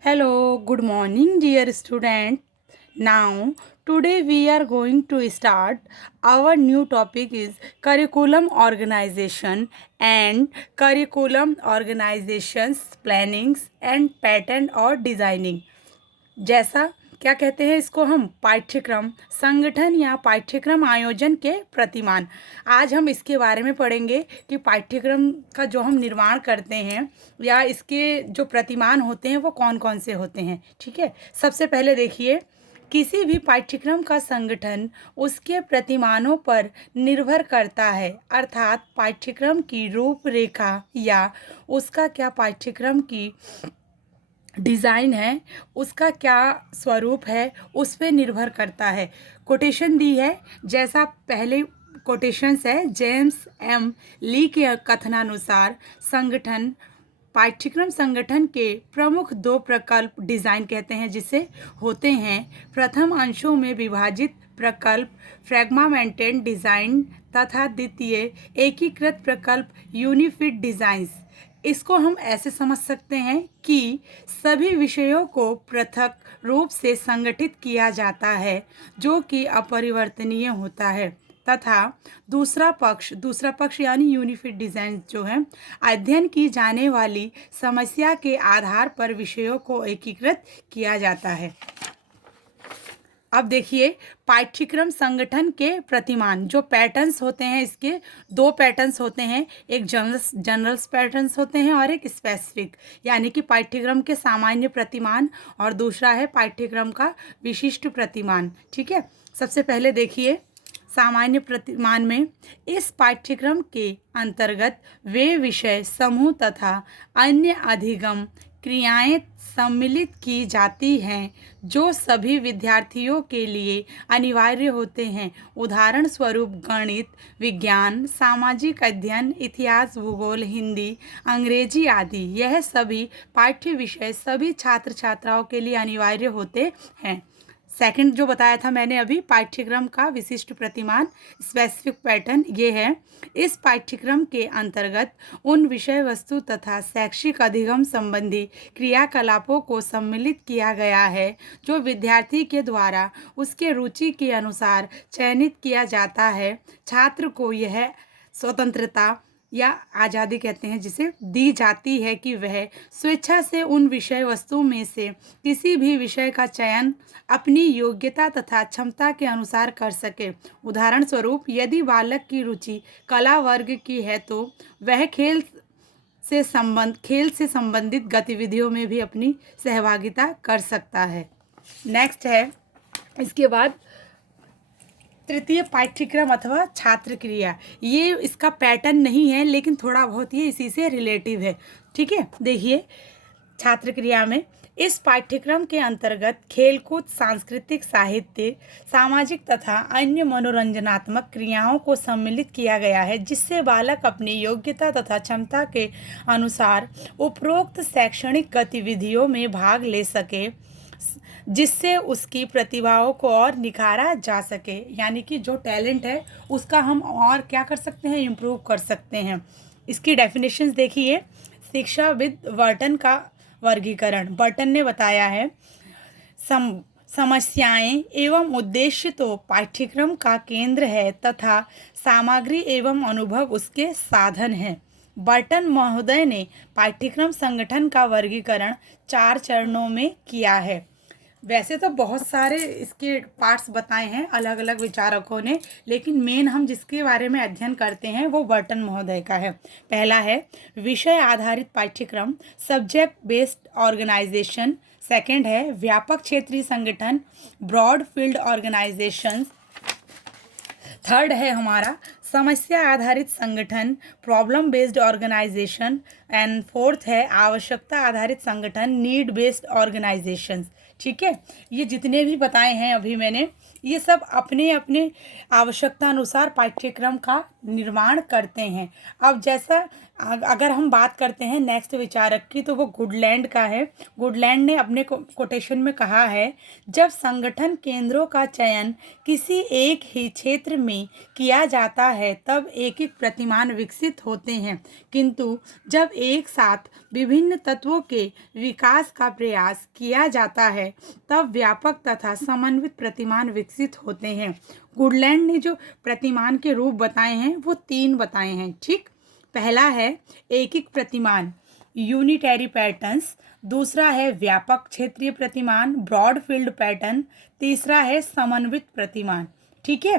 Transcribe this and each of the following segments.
Hello, good morning, dear student. Now, today we are going to start. Our new topic is curriculum organization and curriculum organizations, plannings and pattern और designing. जैसा क्या कहते हैं इसको हम पाठ्यक्रम संगठन या पाठ्यक्रम आयोजन के प्रतिमान। आज हम इसके बारे में पढ़ेंगे कि पाठ्यक्रम का जो हम निर्माण करते हैं या इसके जो प्रतिमान होते हैं वो कौन कौन से होते हैं। ठीक है, सबसे पहले देखिए, किसी भी पाठ्यक्रम का संगठन उसके प्रतिमानों पर निर्भर करता है, अर्थात पाठ्यक्रम की रूपरेखा या उसका क्या पाठ्यक्रम की डिज़ाइन है, उसका क्या स्वरूप है, उस पे निर्भर करता है। कोटेशन दी है, जैसा पहले कोटेशंस है, जेम्स एम ली के कथनानुसार पाठ्यक्रम संगठन के प्रमुख दो प्रकल्प डिज़ाइन कहते हैं, जिसे होते हैं प्रथम अंशों में विभाजित प्रकल्प फ्रैगमेंटेड डिज़ाइन तथा द्वितीय एकीकृत प्रकल्प यूनिफिड डिज़ाइंस। इसको हम ऐसे समझ सकते हैं कि सभी विषयों को पृथक रूप से संगठित किया जाता है जो कि अपरिवर्तनीय होता है, तथा दूसरा पक्ष यानी यूनिफिड डिज़ाइन जो है अध्ययन की जाने वाली समस्या के आधार पर विषयों को एकीकृत किया जाता है। अब देखिए, पाठ्यक्रम संगठन के प्रतिमान जो पैटर्न्स होते हैं, इसके दो पैटर्न्स होते हैं, एक जनरल पैटर्न्स होते हैं और एक स्पेसिफिक, यानी कि पाठ्यक्रम के सामान्य प्रतिमान और दूसरा है पाठ्यक्रम का विशिष्ट प्रतिमान। ठीक है, सबसे पहले देखिए, सामान्य प्रतिमान में इस पाठ्यक्रम के अंतर्गत वे विषय समूह तथा अन्य अधिगम क्रियाएं सम्मिलित की जाती हैं जो सभी विद्यार्थियों के लिए अनिवार्य होते हैं। उदाहरण स्वरूप गणित, विज्ञान, सामाजिक अध्ययन, इतिहास, भूगोल, हिंदी, अंग्रेजी आदि। यह सभी पाठ्य विषय सभी छात्र छात्राओं के लिए अनिवार्य होते हैं। सेकंड जो बताया था मैंने अभी, पाठ्यक्रम का विशिष्ट प्रतिमान स्पेसिफिक पैटर्न, ये है इस पाठ्यक्रम के अंतर्गत उन विषय वस्तु तथा शैक्षिक अधिगम संबंधी क्रियाकलापों को सम्मिलित किया गया है जो विद्यार्थी के द्वारा उसके रुचि के अनुसार चयनित किया जाता है। छात्र को यह स्वतंत्रता या आज़ादी कहते हैं जिसे दी जाती है कि वह स्वेच्छा से उन विषय वस्तु में से किसी भी विषय का चयन अपनी योग्यता तथा क्षमता के अनुसार कर सके। उदाहरण स्वरूप, यदि बालक की रुचि कला वर्ग की है तो वह खेल से संबंधित गतिविधियों में भी अपनी सहभागिता कर सकता है। नेक्स्ट है इसके बाद तृतीय पाठ्यक्रम अथवा छात्र क्रिया। ये इसका पैटर्न नहीं है लेकिन थोड़ा बहुत ये इसी से रिलेटिव है। ठीक है, देखिए, छात्र क्रिया में इस पाठ्यक्रम के अंतर्गत खेलकूद, सांस्कृतिक, साहित्य, सामाजिक तथा अन्य मनोरंजनात्मक क्रियाओं को सम्मिलित किया गया है जिससे बालक अपनी योग्यता तथा क्षमता के अनुसार उपरोक्त शैक्षणिक गतिविधियों में भाग ले सके, जिससे उसकी प्रतिभाओं को और निखारा जा सके। यानी कि जो टैलेंट है उसका हम और क्या कर सकते हैं, इम्प्रूव कर सकते हैं। इसकी डेफिनेशंस देखिए, शिक्षाविद बर्टन का वर्गीकरण। बर्टन ने बताया है, समस्याएं एवं उद्देश्य तो पाठ्यक्रम का केंद्र है तथा सामग्री एवं अनुभव उसके साधन हैं। बर्टन महोदय ने पाठ्यक्रम संगठन का वर्गीकरण 4 चरणों में किया है। वैसे तो बहुत सारे इसके पार्ट्स बताए हैं अलग अलग विचारकों ने, लेकिन मेन हम जिसके बारे में अध्ययन करते हैं वो बर्टन महोदय का है। पहला है विषय आधारित पाठ्यक्रम, सब्जेक्ट बेस्ड ऑर्गेनाइजेशन। सेकंड है व्यापक क्षेत्रीय संगठन, ब्रॉड फील्ड ऑर्गेनाइजेशन। थर्ड है हमारा समस्या आधारित संगठन, problem based organisation. And fourth है आवश्यकता आधारित संगठन, नीड बेस्ड ऑर्गेनाइजेशन। ठीक है, ये जितने भी बताए हैं अभी मैंने, ये सब अपने अपने आवश्यकता अनुसार पाठ्यक्रम का निर्माण करते हैं। अब जैसा अगर हम बात करते हैं नेक्स्ट विचारक की, तो वो गुडलैंड का है। गुडलैंड ने अपने कोटेशन में कहा है, जब संगठन केंद्रों का चयन किसी एक ही क्षेत्र में किया जाता है तब एक एक प्रतिमान विकसित होते हैं, किंतु जब एक साथ विभिन्न तत्वों के विकास का प्रयास किया जाता है तब व्यापक तथा समन्वित प्रतिमान विकसित होते हैं। गुडलैंड ने जो प्रतिमान के रूप बताए हैं वो 3 बताए हैं। ठीक, पहला है एकिक प्रतिमान, यूनिटरी पैटर्न्स। दूसरा है व्यापक क्षेत्रीय प्रतिमान, ब्रॉड फील्ड पैटर्न। तीसरा है समन्वित प्रतिमान। ठीक है,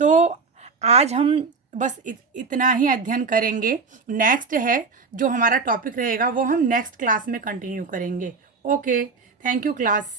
तो आज हम बस इतना ही अध्ययन करेंगे। नेक्स्ट है जो हमारा टॉपिक रहेगा वो हम नेक्स्ट क्लास में कंटिन्यू करेंगे। Okay, thank you class.